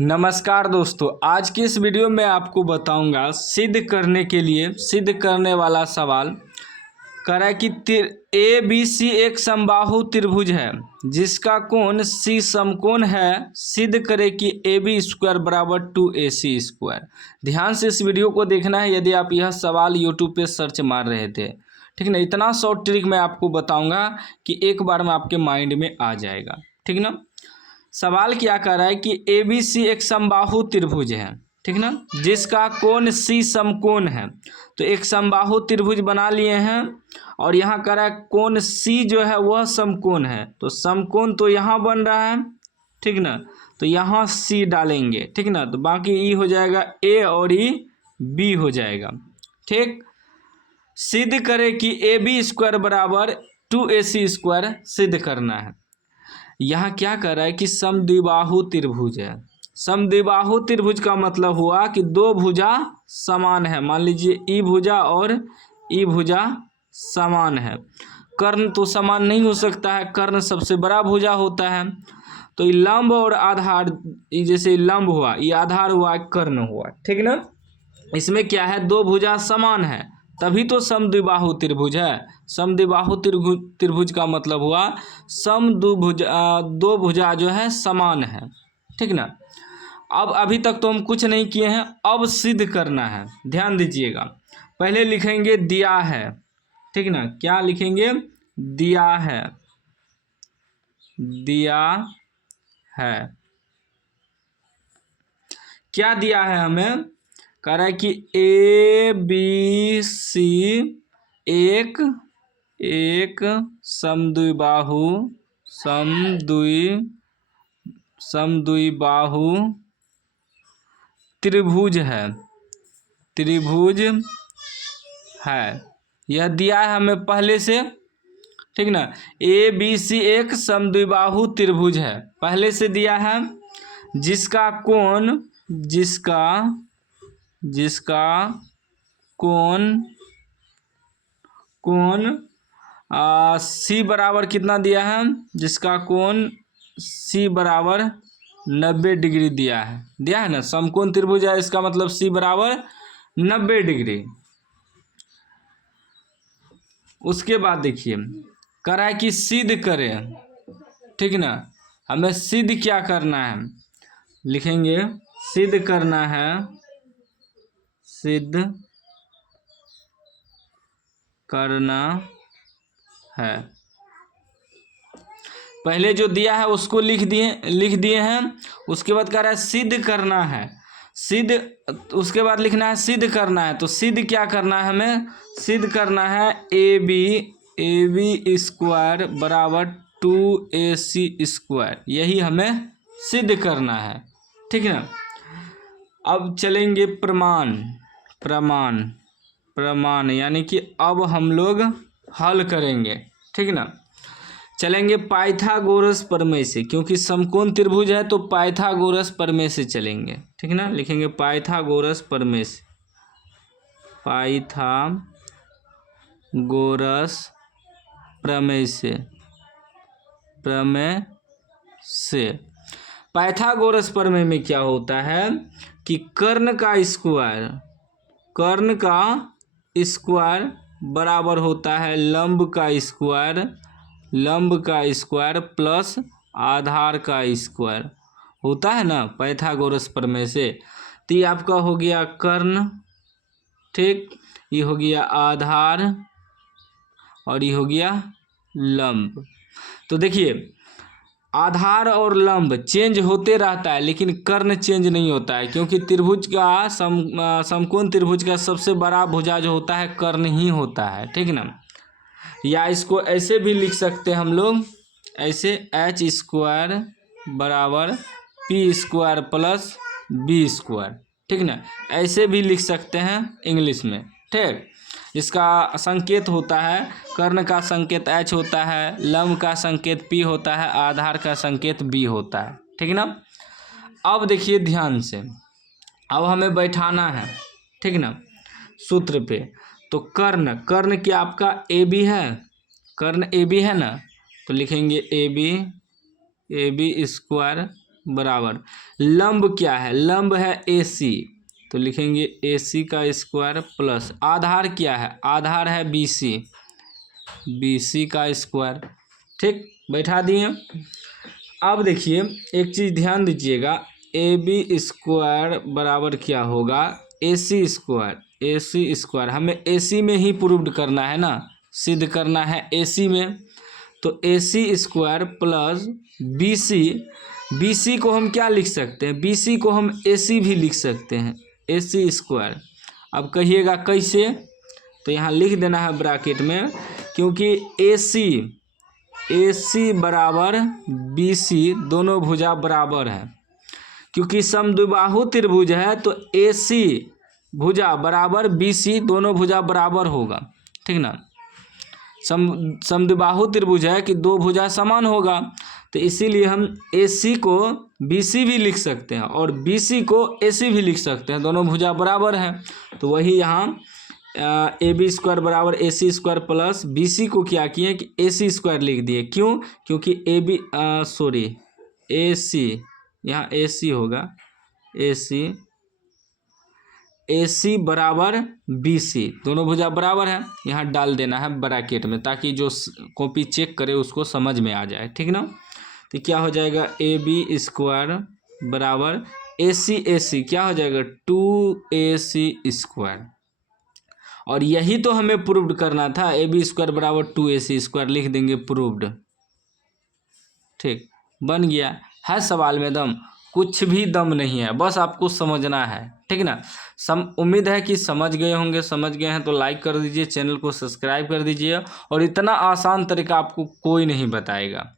नमस्कार दोस्तों, आज की इस वीडियो में आपको बताऊंगा सिद्ध करने के लिए सिद्ध करने वाला सवाल कह रहा है कि ए बी सी एक समबाहु त्रिभुज है जिसका कोण सी समकोण है। सिद्ध करें कि ए बी स्क्वायर बराबर 2AC स्क्वायर। ध्यान से इस वीडियो को देखना है यदि आप यह सवाल यूट्यूब पे सर्च मार रहे थे। ठीक ना, इतना शॉर्ट ट्रिक मैं आपको बताऊंगा कि एक बार में आपके माइंड में आ जाएगा। ठीक ना, सवाल क्या कर रहा है कि ए बी सी एक समबाहु त्रिभुज है, ठीक ना, जिसका कोण सी समकोण है। तो एक समबाहु त्रिभुज बना लिए हैं और यहाँ कर रहा है कोण सी जो है वह समकोण है। तो समकोण तो यहाँ बन रहा है, ठीक ना, तो यहाँ सी डालेंगे, ठीक ना, तो बाकी ई हो जाएगा ए और ई बी हो जाएगा। ठीक, सिद्ध करें कि ए बी स्क्वायर बराबर 2AC स्क्वायर सिद्ध करना है। यहाँ क्या कर रहा है कि समद्विबाहु त्रिभुज है। समद्विबाहु त्रिभुज का मतलब हुआ कि दो भुजा समान है। मान लीजिए ई भुजा और ई भुजा समान है। कर्ण तो समान नहीं हो सकता है, कर्ण सबसे बड़ा भुजा होता है। तो ये लंब और आधार, जैसे लंब हुआ, ये आधार हुआ, कर्ण हुआ, ठीक ना। इसमें क्या है, दो भुजा समान है तभी तो समद्विबाहु त्रिभुज है। समद्विबाहु त्रिभुज का मतलब हुआ दो भुजा जो है समान है, ठीक ना। अब अभी तक तो हम कुछ नहीं किए हैं, अब सिद्ध करना है। ध्यान दीजिएगा, पहले लिखेंगे दिया है, ठीक ना। क्या लिखेंगे, दिया है, दिया है। क्या दिया है हमें, कह रहा है कि ए बी सी एक समद्विबाहु त्रिभुज है, त्रिभुज है। यह दिया है हमें पहले से, ठीक ना। ए बी सी एक समद्विबाहु त्रिभुज है, पहले से दिया है, जिसका कोण सी बराबर कितना दिया है, जिसका कोण सी बराबर 90 डिग्री दिया है ना। समकोण त्रिभुज है, इसका मतलब सी बराबर 90 डिग्री। उसके बाद देखिए कह रहा है कि सिद्ध करें, ठीक ना। हमें सिद्ध क्या करना है, लिखेंगे सिद्ध करना है, सिद्ध करना है। पहले जो दिया है उसको लिख दिए हैं। उसके बाद कह रहा है सिद्ध करना है, उसके बाद लिखना है सिद्ध करना है। तो सिद्ध क्या करना है, हमें सिद्ध करना है ए बी स्क्वायर बराबर 2AC स्क्वायर, यही हमें सिद्ध करना है, ठीक है ना। अब चलेंगे प्रमाण यानी कि अब हम लोग हल करेंगे, ठीक ना। चलेंगे पाइथागोरस प्रमेय से, क्योंकि समकोण त्रिभुज है तो पाइथागोरस प्रमेय से चलेंगे, ठीक ना। लिखेंगे पाइथागोरस प्रमेय से, पाइथागोरस प्रमेय से पाइथागोरस प्रमेय में क्या होता है कि कर्ण का स्क्वायर बराबर होता है लंब का स्क्वायर प्लस आधार का स्क्वायर होता है ना, पाइथागोरस प्रमेय से। तो ये आपका हो गया कर्ण, ठीक, ये हो गया आधार और ये हो गया लंब। तो देखिए आधार और लंब चेंज होते रहता है लेकिन कर्ण चेंज नहीं होता है, क्योंकि त्रिभुज का समकोण त्रिभुज का सबसे बड़ा भुजा जो होता है कर्ण ही होता है, ठीक ना। या इसको ऐसे भी लिख सकते हैं हम लोग, ऐसे H स्क्वायर बराबर P square plus B square, ठीक ना, ऐसे भी लिख सकते हैं इंग्लिश में, ठीक। इसका संकेत होता है, कर्ण का संकेत H होता है, लंब का संकेत P होता है, आधार का संकेत B होता है, ठीक ना। अब देखिए ध्यान से, अब हमें बैठाना है, ठीक ना, सूत्र पे। तो कर्ण क्या आपका AB है, कर्ण AB है ना, तो लिखेंगे ए बी स्क्वायर बराबर लंब क्या है, लंब है AC, तो लिखेंगे AC का स्क्वायर प्लस आधार क्या है, आधार है BC का स्क्वायर। ठीक, बैठा दिए। अब देखिए एक चीज़ ध्यान दीजिएगा, AB स्क्वायर बराबर क्या होगा, AC स्क्वायर हमें AC में ही प्रूव्ड करना है ना, सिद्ध करना है AC में, तो AC स्क्वायर प्लस BC को हम क्या लिख सकते हैं, BC को हम AC भी लिख सकते हैं, AC स्क्वायर। अब कहिएगा कैसे, तो यहाँ लिख देना है ब्रैकेट में, क्योंकि AC बराबर BC दोनों भुजा बराबर है, क्योंकि समद्विबाहु त्रिभुज है तो AC भुजा बराबर BC दोनों भुजा बराबर होगा। ठीक ना, समद्विबाहु त्रिभुज है कि दो भुजा समान होगा, तो इसीलिए हम AC को BC भी लिख सकते हैं और BC को AC भी लिख सकते हैं, दोनों भुजा बराबर हैं। तो वही यहाँ AB स्क्वायर बराबर AC स्क्वायर प्लस BC को क्या किए कि AC स्क्वायर लिख दिए। क्यों, क्योंकि AC यहाँ AC होगा, AC बराबर BC दोनों भुजा बराबर है, यहाँ डाल देना है ब्रैकेट में ताकि जो कॉपी चेक करे उसको समझ में आ जाए। ठीक ना, तो क्या हो जाएगा AB स्क्वायर बराबर AC क्या हो जाएगा 2AC स्क्वायर, और यही तो हमें प्रूव्ड करना था, AB स्क्वायर बराबर 2AC स्क्वायर लिख देंगे प्रूव्ड। ठीक, बन गया है। सवाल में दम कुछ भी दम नहीं है, बस आपको समझना है। ठीक ना, उम्मीद है कि समझ गए होंगे, समझ गए हैं तो लाइक कर दीजिए, चैनल को सब्सक्राइब कर दीजिए, और इतना आसान तरीका आपको कोई नहीं बताएगा।